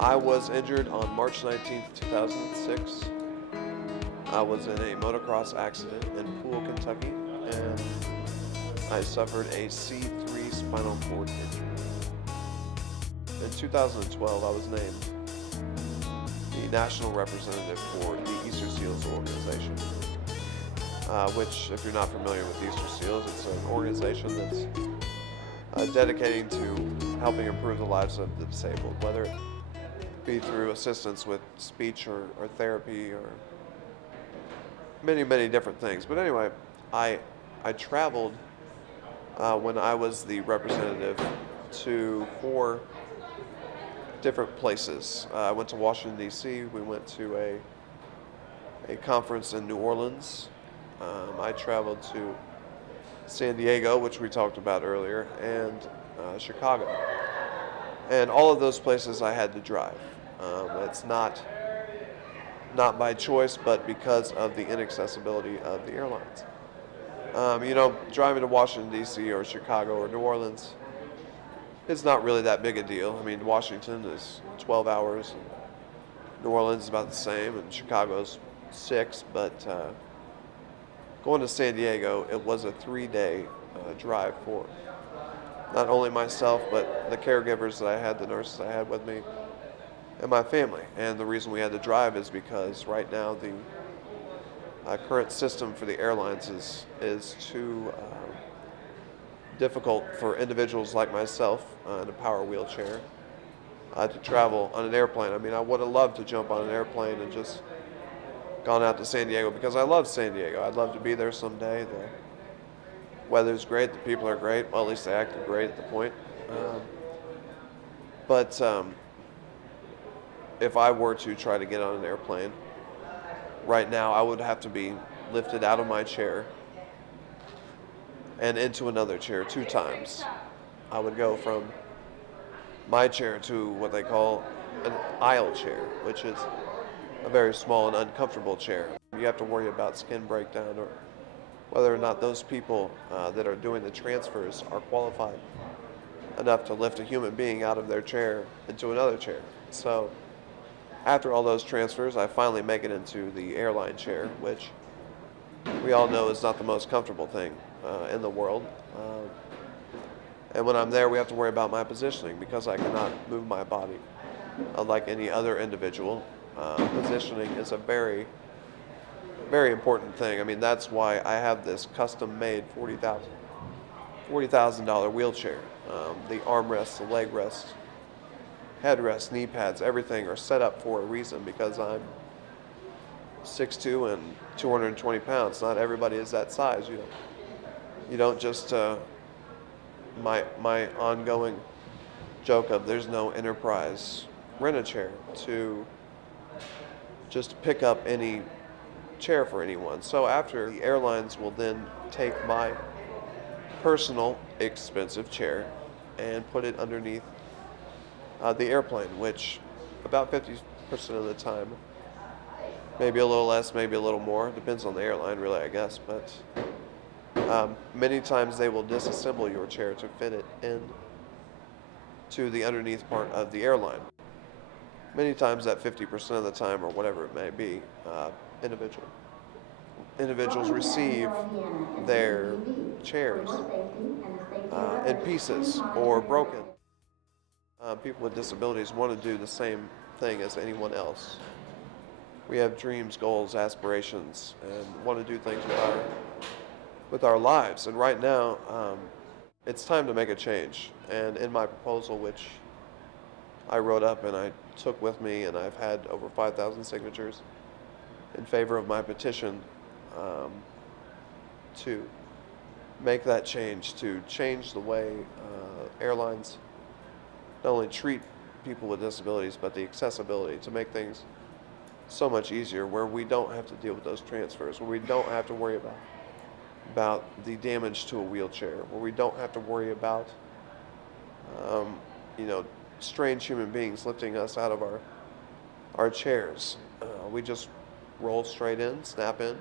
I was injured on March 19th, 2006. I was in a motocross accident in Poole, Kentucky, and I suffered a C3 spinal cord injury. In 2012, I was named the national representative for the Easter Seals organization, which, if you're not familiar with Easter Seals, it's an organization that's dedicating to helping improve the lives of the disabled, whether it be through assistance with speech or therapy or many different things. But anyway, I traveled when I was the representative to 4 different places. I went to Washington, D.C. We went to a conference in New Orleans. I traveled to San Diego, which we talked about earlier, and Chicago. And all of those places I had to drive. It's not by choice, but because of the inaccessibility of the airlines. Driving to Washington, D.C. or Chicago or New Orleans, it's not really that big a deal. I mean, Washington is 12 hours, and New Orleans is about the same, and Chicago's 6, but going to San Diego, it was a 3-day drive for not only myself, but the caregivers that I had, the nurses I had with me, and my family. And the reason we had to drive is because right now the current system for the airlines is too difficult for individuals like myself in a power wheelchair to travel on an airplane. I mean, I would have loved to jump on an airplane and just gone out to San Diego because I love San Diego. I'd love to be there someday. The weather's great, the people are great. Well, at least they acted great at the point. But if I were to try to get on an airplane right now, I would have to be lifted out of my chair and into another chair 2 times. I would go from my chair to what they call an aisle chair, which is a very small and uncomfortable chair. You have to worry about skin breakdown or whether or not those people that are doing the transfers are qualified enough to lift a human being out of their chair into another chair. So after all those transfers, I finally make it into the airline chair, which we all know is not the most comfortable thing in the world. And when I'm there, we have to worry about my positioning because I cannot move my body. Unlike any other individual, positioning is a very important thing. I mean, that's why I have this custom-made $40,000 wheelchair. The armrests, the leg rests, headrests, knee pads, everything are set up for a reason because I'm 6'2" and 220 pounds. Not everybody is that size. You don't just my ongoing joke of there's no enterprise rent-a-chair to just pick up any chair for anyone. So after, the airlines will then take my personal expensive chair and put it underneath the airplane, which about 50% of the time, maybe a little less, maybe a little more, depends on the airline really, I guess, but many times they will disassemble your chair to fit it in to the underneath part of the airline. Many times that 50% of the time, or whatever it may be, individuals receive their chairs in pieces or broken. People with disabilities want to do the same thing as anyone else. We have dreams, goals, aspirations, and want to do things with our lives. And right now, it's time to make a change. And in my proposal, which I wrote up and I took with me, and I've had over 5,000 signatures in favor of my petition to make that change, to change the way airlines not only treat people with disabilities, but the accessibility, to make things so much easier, where we don't have to deal with those transfers, where we don't have to worry about the damage to a wheelchair, where we don't have to worry about strange human beings lifting us out of our chairs. We just roll straight in, snap in,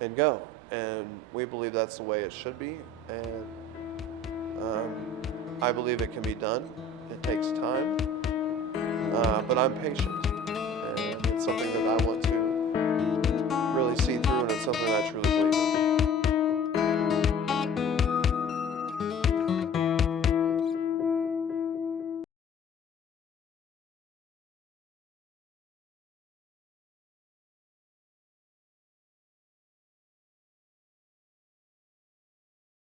and go. And we believe that's the way it should be. And I believe it can be done. It takes time. but I'm patient, and it's something that I want to really see through, and it's something that I truly